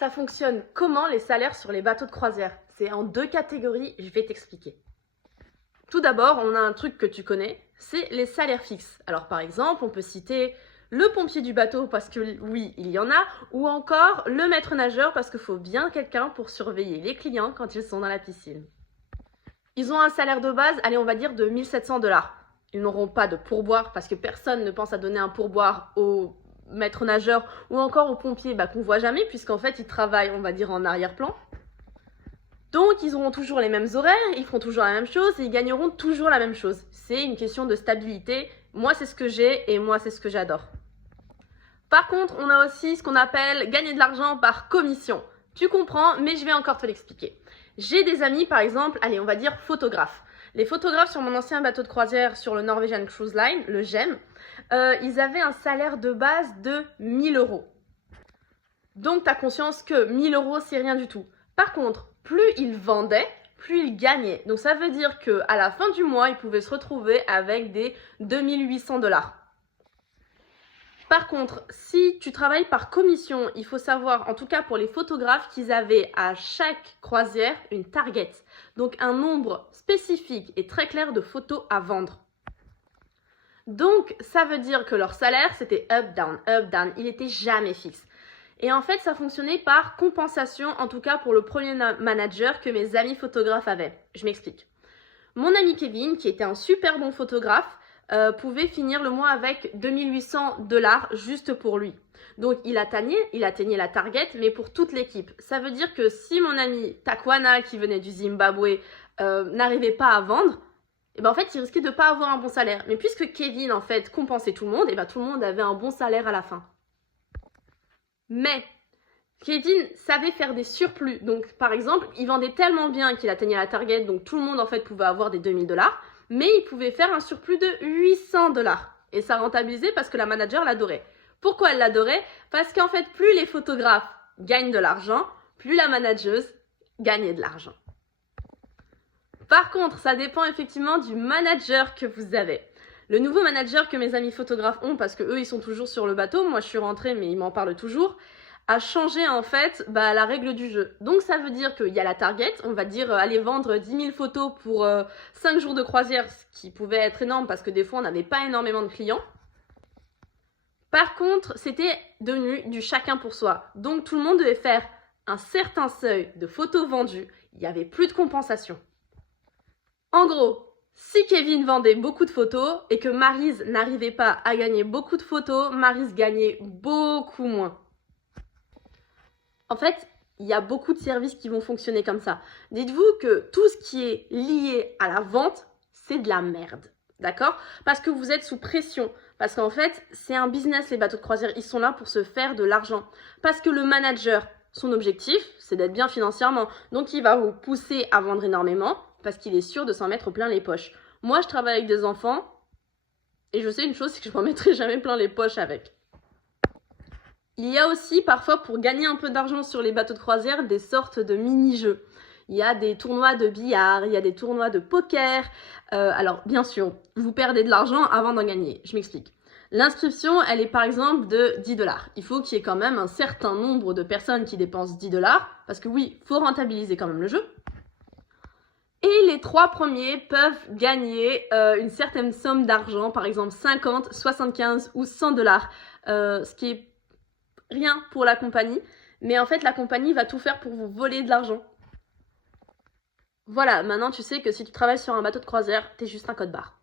Ça fonctionne comment les salaires sur les bateaux de croisière? C'est en deux catégories, je vais t'expliquer. Tout d'abord, on a un truc que tu connais, c'est les salaires fixes. Alors par exemple, on peut citer le pompier du bateau parce que oui, il y en a, ou encore le maître nageur parce qu'il faut bien quelqu'un pour surveiller les clients quand ils sont dans la piscine. Ils ont un salaire de base, allez on va dire de 1700 $. Ils n'auront pas de pourboire parce que personne ne pense à donner un pourboire au maître nageur ou encore aux pompiers qu'on voit jamais puisqu'en fait ils travaillent on va dire en arrière-plan. Donc ils auront toujours les mêmes horaires, ils feront toujours la même chose et ils gagneront toujours la même chose. C'est une question de stabilité. Moi c'est ce que j'ai et moi c'est ce que j'adore. Par contre on a aussi ce qu'on appelle gagner de l'argent par commission. Tu comprends mais je vais encore te l'expliquer. J'ai des amis par exemple, allez on va dire photographes. Les photographes sur mon ancien bateau de croisière sur le Norwegian Cruise Line, le GEM, ils avaient un salaire de base de 1000 €. Donc tu as conscience que 1000 € c'est rien du tout. Par contre, plus ils vendaient, plus ils gagnaient. Donc ça veut dire qu'à la fin du mois, ils pouvaient se retrouver avec des 2800 $. Par contre, si tu travailles par commission, il faut savoir, en tout cas pour les photographes, qu'ils avaient à chaque croisière une target. Donc un nombre spécifique et très clair de photos à vendre. Donc ça veut dire que leur salaire, c'était up, down. Il n'était jamais fixe. Et en fait, ça fonctionnait par compensation, en tout cas pour le premier manager que mes amis photographes avaient. Je m'explique. Mon ami Kevin, qui était un super bon photographe, pouvait finir le mois avec 2800 $ juste pour lui. Donc il atteignait la target, mais pour toute l'équipe. Ça veut dire que si mon ami Takwana, qui venait du Zimbabwe, n'arrivait pas à vendre, et en fait il risquait de ne pas avoir un bon salaire. Mais puisque Kevin en fait compensait tout le monde, et tout le monde avait un bon salaire à la fin. Mais Kevin savait faire des surplus. Donc par exemple, il vendait tellement bien qu'il atteignait la target, donc tout le monde en fait pouvait avoir des 2000 $, mais il pouvait faire un surplus de 800 $. Et ça rentabilisait parce que la manager l'adorait. Pourquoi elle l'adorait? Parce qu'en fait, plus les photographes gagnent de l'argent, plus la manageuse gagnait de l'argent. Par contre, ça dépend effectivement du manager que vous avez. Le nouveau manager que mes amis photographes ont, parce que eux ils sont toujours sur le bateau, moi je suis rentrée mais ils m'en parlent toujours, a changé en fait la règle du jeu. Donc ça veut dire qu'il y a la target, on va dire aller vendre 10 000 photos pour 5 jours de croisière, ce qui pouvait être énorme parce que des fois on n'avait pas énormément de clients. Par contre, c'était devenu du chacun pour soi. Donc tout le monde devait faire un certain seuil de photos vendues, il n'y avait plus de compensation. En gros, si Kevin vendait beaucoup de photos et que Maryse n'arrivait pas à gagner beaucoup de photos, Maryse gagnait beaucoup moins. En fait, il y a beaucoup de services qui vont fonctionner comme ça. Dites-vous que tout ce qui est lié à la vente, c'est de la merde. D'accord? Parce que vous êtes sous pression. Parce qu'en fait, c'est un business, les bateaux de croisière. Ils sont là pour se faire de l'argent. Parce que le manager, son objectif, c'est d'être bien financièrement. Donc, il va vous pousser à vendre énormément parce qu'il est sûr de s'en mettre plein les poches. Moi, je travaille avec des enfants et je sais une chose, c'est que je m'en mettrai jamais plein les poches avec. Il y a aussi parfois pour gagner un peu d'argent sur les bateaux de croisière des sortes de mini-jeux. Il y a des tournois de billard, il y a des tournois de poker. Alors bien sûr, vous perdez de l'argent avant d'en gagner. Je m'explique. L'inscription, elle est par exemple de 10 $. Il faut qu'il y ait quand même un certain nombre de personnes qui dépensent 10 $. Parce que oui, il faut rentabiliser quand même le jeu. Et les 3 premiers peuvent gagner une certaine somme d'argent, par exemple 50, 75 ou 100 $. Ce qui est rien pour la compagnie, mais en fait la compagnie va tout faire pour vous voler de l'argent. Voilà, maintenant tu sais que si tu travailles sur un bateau de croisière, t'es juste un code barre.